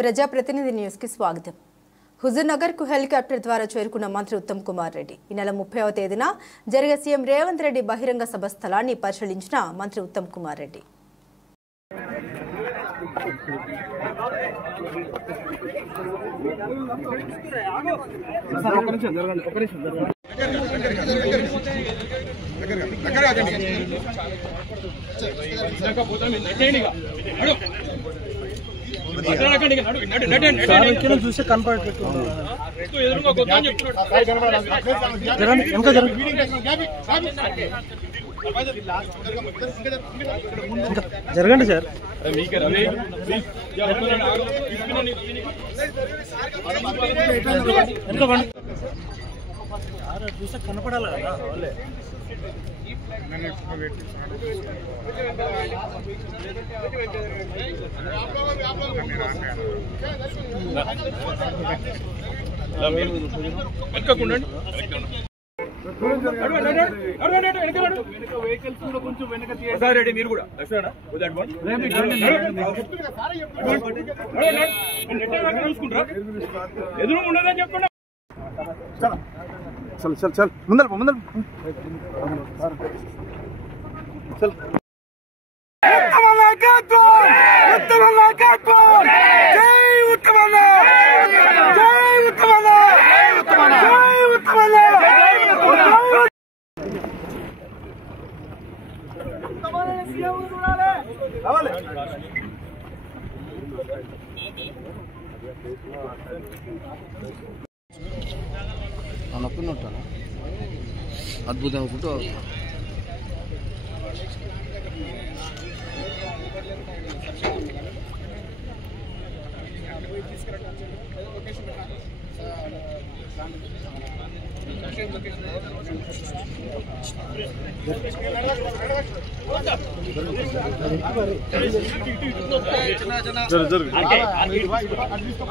ప్రజాప్రతినిధి న్యూస్ కి స్వాగతం। హుజూర్నగర్ కు హెలికాప్టర్ ద్వారా చేరుకున్న మంత్రి ఉత్తమ్ కుమార్ రెడ్డి ఈ నెల 30వ తేదీన జరిగే సీఎం రేవంత్ రెడ్డి బహిరంగ సభ స్థలాన్ని పరిశీలించిన మంత్రి ఉత్తమ్ కుమార్ రెడ్డి చూస్తే కనపడేటట్టు జరగండి సార్ చూస్తే కనపడాలి కదా వాళ్ళే రెడ్డి మీరు కూడా చూసుకుంటారా ఎదురు ఉండదని చెప్పండి चल चल चल मुंदल मुंदल चल అనుకున్నట్టు అద్భుతంగా ఫోటో